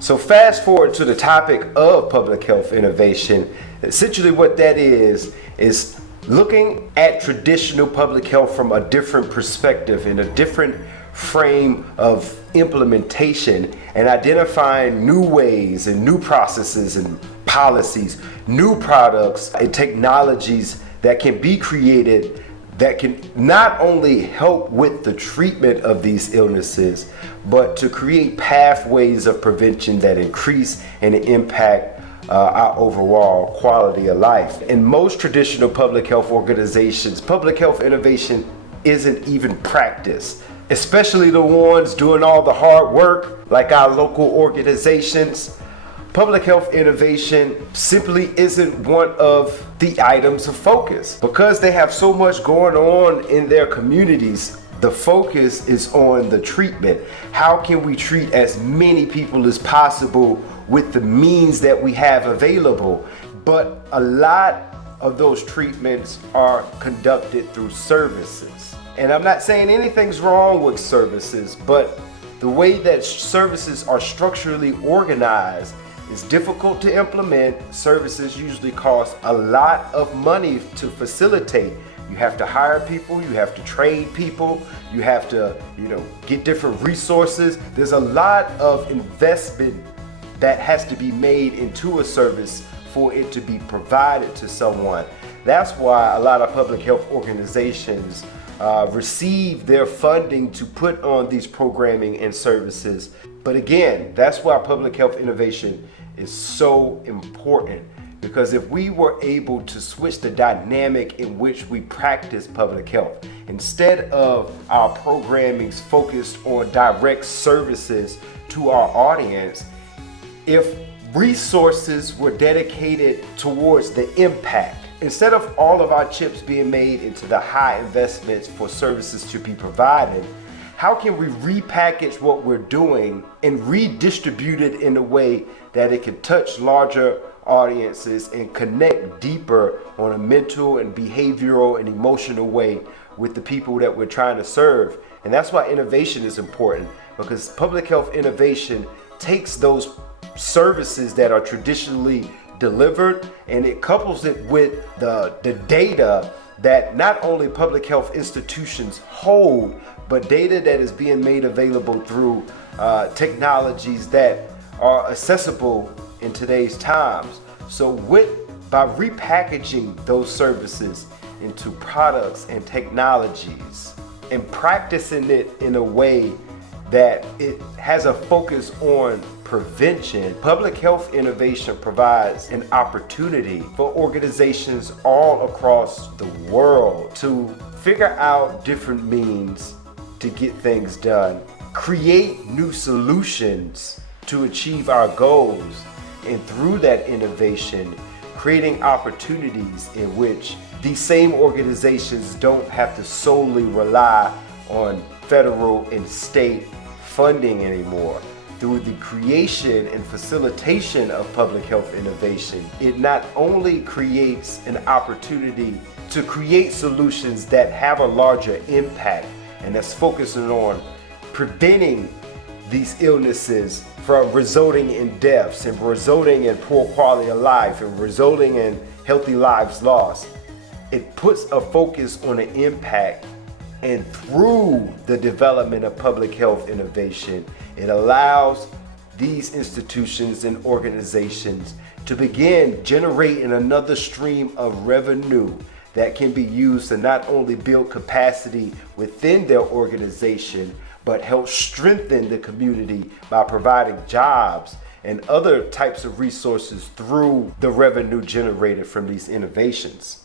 So fast forward to the topic of public health innovation. Essentially what that is looking at traditional public health from a different perspective, in a different frame of implementation, and identifying new ways and new processes and policies, new products and technologies that can be created that can not only help with the treatment of these illnesses, but to create pathways of prevention that increase and impact our overall quality of life. In most traditional public health organizations, public health innovation isn't even practiced, especially the ones doing all the hard work, like our local organizations. Public health innovation simply isn't one of the items of focus. Because they have so much going on in their communities, the focus is on the treatment. How can we treat as many people as possible with the means that we have available? But a lot of those treatments are conducted through services. And I'm not saying anything's wrong with services, but the way that services are structurally organized is difficult to implement. Services usually cost a lot of money to facilitate. You have to hire people, you have to train people, you have to, get different resources. There's a lot of investment that has to be made into a service for it to be provided to someone. That's why a lot of public health organizations receive their funding to put on these programming and services. But again, that's why public health innovation is so important, because if we were able to switch the dynamic in which we practice public health, instead of our programming focused on direct services to our audience, if resources were dedicated towards the impact, instead of all of our chips being made into the high investments for services to be provided, how can we repackage what we're doing and redistribute it in a way that it can touch larger audiences and connect deeper on a mental and behavioral and emotional way with the people that we're trying to serve? And that's why innovation is important, because public health innovation takes those services that are traditionally delivered and it couples it with the data that not only public health institutions hold, but data that is being made available through technologies that are accessible in today's times. So by repackaging those services into products and technologies and practicing it in a way that it has a focus on prevention, public health innovation provides an opportunity for organizations all across the world to figure out different means to get things done, create new solutions to achieve our goals, and through that innovation, creating opportunities in which these same organizations don't have to solely rely on federal and state funding anymore. Through the creation and facilitation of public health innovation, it not only creates an opportunity to create solutions that have a larger impact and that's focusing on preventing these illnesses from resulting in deaths and resulting in poor quality of life and resulting in healthy lives lost. It puts a focus on the impact, and through the development of public health innovation, it allows these institutions and organizations to begin generating another stream of revenue that can be used to not only build capacity within their organization, but help strengthen the community by providing jobs and other types of resources through the revenue generated from these innovations.